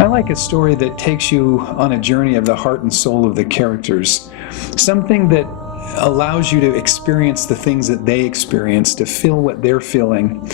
I like a story that takes you on a journey of the heart and soul of the characters. Something that allows you to experience the things that they experience, to feel what they're feeling,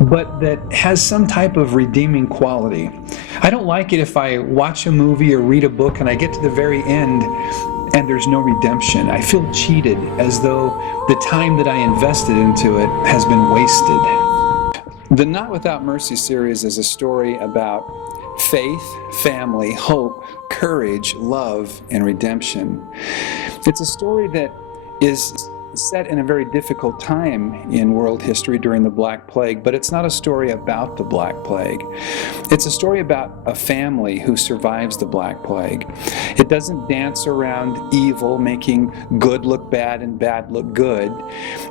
but that has some type of redeeming quality. I don't like it if I watch a movie or read a book and I get to the very end and there's no redemption. I feel cheated, as though the time that I invested into it has been wasted. The Not Without Mercy series is a story about faith, family, hope, courage, love, and redemption. It's a story that is set in a very difficult time in world history during the Black Plague, but it's not a story about the Black Plague. It's a story about a family who survives the Black Plague. It doesn't dance around evil, making good look bad and bad look good.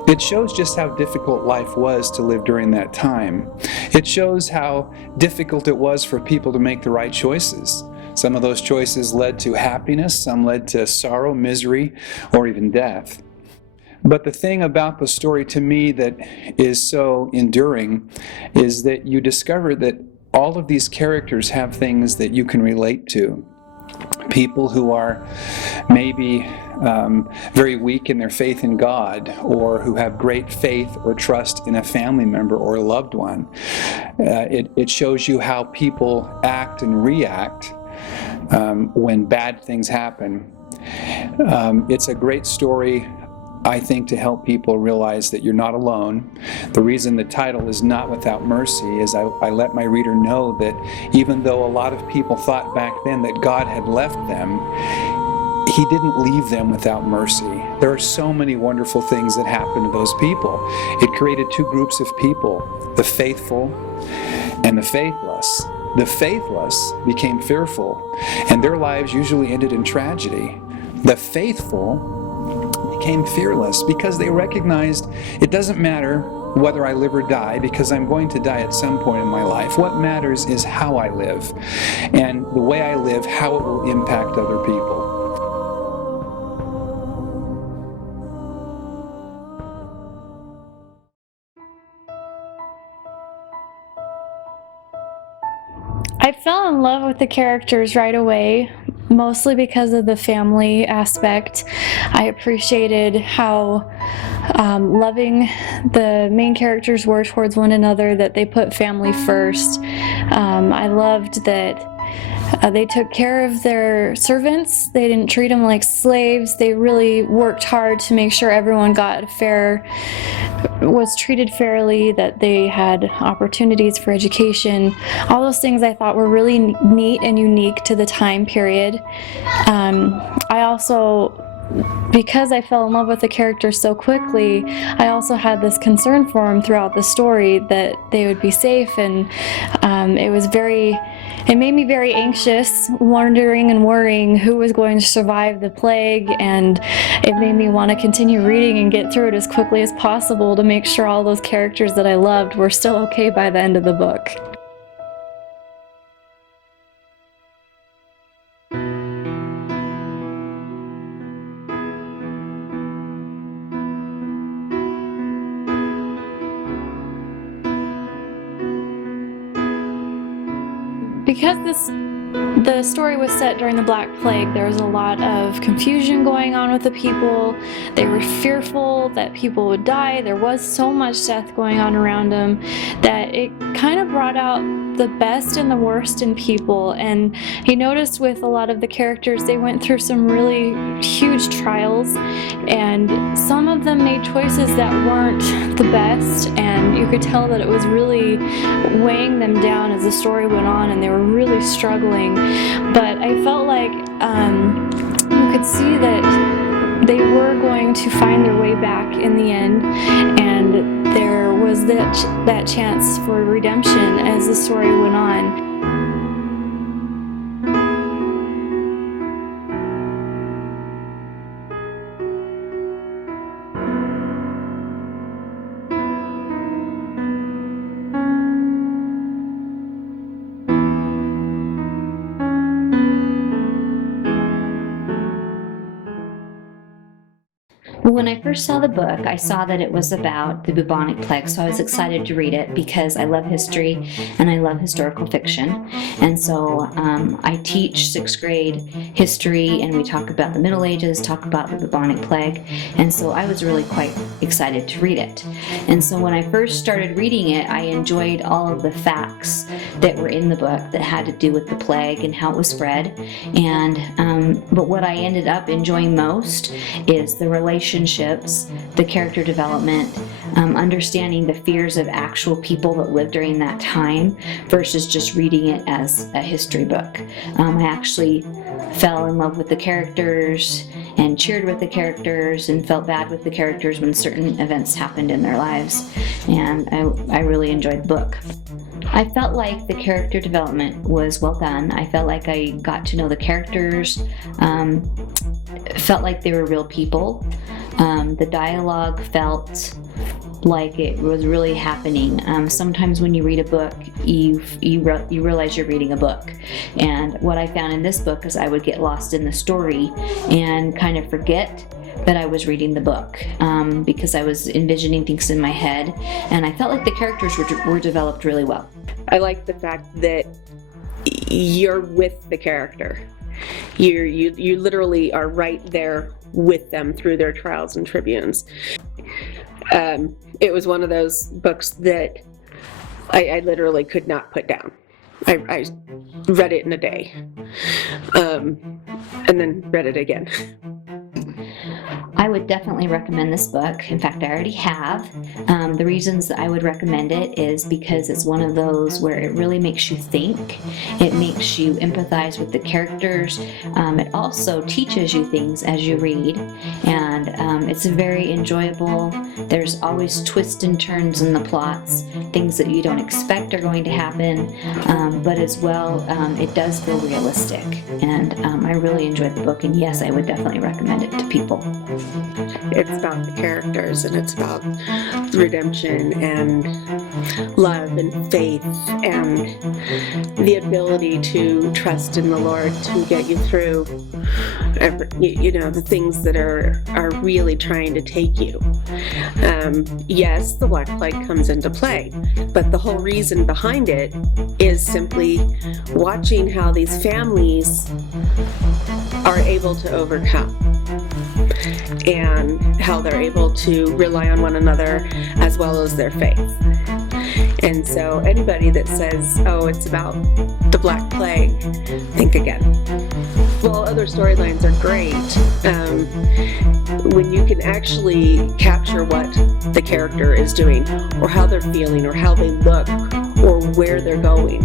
It shows just how difficult life was to live during that time. It shows how difficult it was for people to make the right choices. Some of those choices led to happiness, some led to sorrow, misery, or even death. But the thing about the story to me that is so enduring is that you discover that all of these characters have things that you can relate to. People who are maybe very weak in their faith in God, or who have great faith or trust in a family member or a loved one. It shows you how people act and react when bad things happen. It's a great story, I think, to help people realize that you're not alone. The reason the title is Not Without Mercy is I let my reader know that even though a lot of people thought back then that God had left them, He didn't leave them without mercy. There are so many wonderful things that happened to those people. It created two groups of people, the faithful and the faithless. The faithless became fearful, and their lives usually ended in tragedy. The faithful became fearless because they recognized it doesn't matter whether I live or die, because I'm going to die at some point in my life. What matters is how I live, and the way I live, how it will impact other people. I fell in love with the characters right away, mostly because of the family aspect. I appreciated how loving the main characters were towards one another, that they put family first. I loved that they took care of their servants. They didn't treat them like slaves. They really worked hard to make sure everyone was treated fairly, that they had opportunities for education. All those things I thought were really neat and unique to the time period. I also, because I fell in love with the characters so quickly, I also had this concern for them throughout the story that they would be safe, and it made me very anxious, wondering and worrying who was going to survive the plague, and it made me want to continue reading and get through it as quickly as possible to make sure all those characters that I loved were still okay by the end of the book. Because the story was set during the Black Plague, there was a lot of confusion going on with the people. They were fearful that people would die. There was so much death going on around them that it kind of brought out the best and the worst in people. And he noticed with a lot of the characters, they went through some really huge trials, and some of them made choices that weren't the best, and you could tell that it was really weighing them down as the story went on, and they were really struggling. But I felt like you could see that they were going to find their way back in the end, and there was that chance for redemption as the story went on. When I first saw the book, I saw that it was about the bubonic plague, so I was excited to read it because I love history and I love historical fiction. And so I teach sixth grade history, and we talk about the Middle Ages, talk about the bubonic plague, and so I was really quite excited to read it. And so when I first started reading it, I enjoyed all of the facts that were in the book that had to do with the plague and how it was spread. But what I ended up enjoying most is the relationships, the character development, understanding the fears of actual people that lived during that time versus just reading it as a history book. I actually fell in love with the characters and cheered with the characters and felt bad with the characters when certain events happened in their lives, and I really enjoyed the book. I felt like the character development was well done. I felt like I got to know the characters, felt like they were real people. The dialogue felt like it was really happening. Sometimes when you read a book, you realize you're reading a book. And what I found in this book is I would get lost in the story and kind of forget that I was reading the book because I was envisioning things in my head, and I felt like the characters were developed really well. I like the fact that you're with the character. You literally are right there with them through their trials and tribulations. It was one of those books that I literally could not put down. I read it in a day, and then read it again. I would definitely recommend this book. In fact, I already have. The reasons that I would recommend it is because it's one of those where it really makes you think. It makes you empathize with the characters. It also teaches you things as you read, and it's very enjoyable. There's always twists and turns in the plots, things that you don't expect are going to happen, but as well, it does feel realistic, and I really enjoyed the book, and yes, I would definitely recommend it to people. It's about the characters, and it's about redemption and love and faith and the ability to trust in the Lord to get you through the things that are really trying to take you. Yes, the Black Plague comes into play, but the whole reason behind it is simply watching how these families are able to overcome, and how they're able to rely on one another as well as their faith. And so anybody that says, oh, it's about the Black Plague, think again. Well, other storylines are great. When you can actually capture what the character is doing, or how they're feeling, or how they look, or where they're going,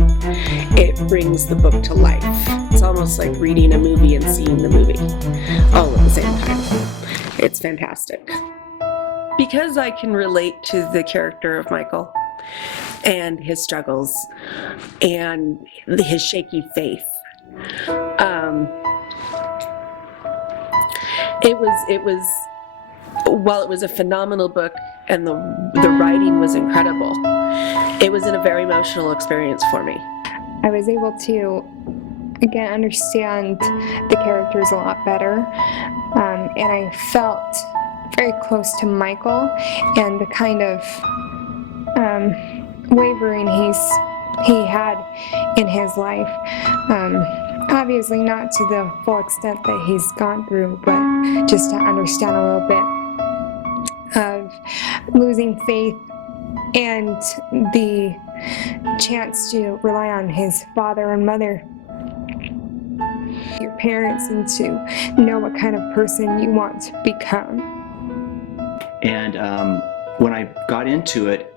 it brings the book to life. It's almost like reading a movie and seeing the movie all at the same time. It's fantastic. Because I can relate to the character of Michael and his struggles and his shaky faith. While it was a phenomenal book and the writing was incredible, it was a very emotional experience for me. I was able to, again, understand the characters a lot better, and I felt very close to Michael and the kind of wavering he had in his life. Obviously not to the full extent that he's gone through, but just to understand a little bit of losing faith and the chance to rely on his father and mother, your parents, and to know what kind of person you want to become. And when I got into it,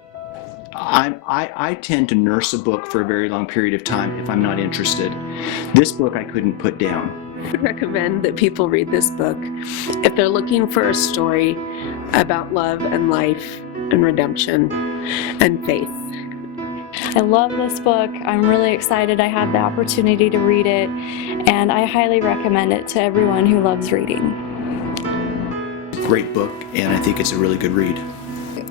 I tend to nurse a book for a very long period of time if I'm not interested. This book I couldn't put down. I would recommend that people read this book if they're looking for a story about love and life and redemption and faith. I love this book. I'm really excited I had the opportunity to read it, and I highly recommend it to everyone who loves reading. Great book, and I think it's a really good read.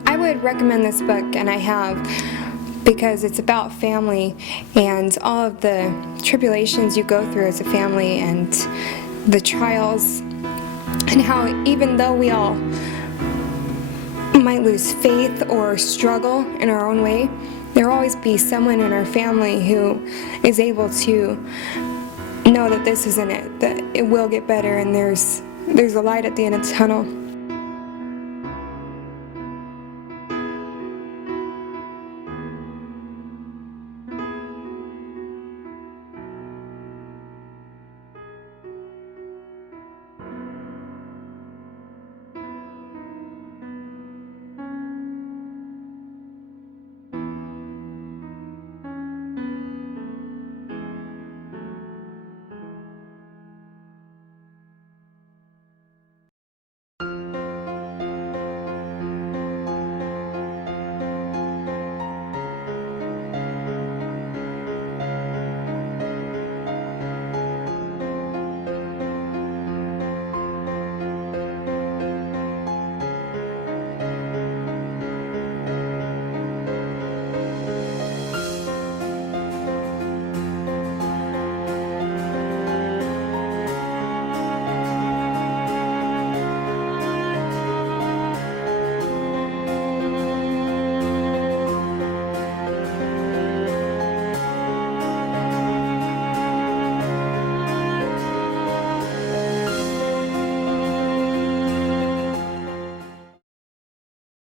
I would recommend this book, and I have, because it's about family and all of the tribulations you go through as a family and the trials, and how even though we all might lose faith or struggle in our own way, there will always be someone in our family who is able to know that this isn't it, that it will get better, and there's a light at the end of the tunnel.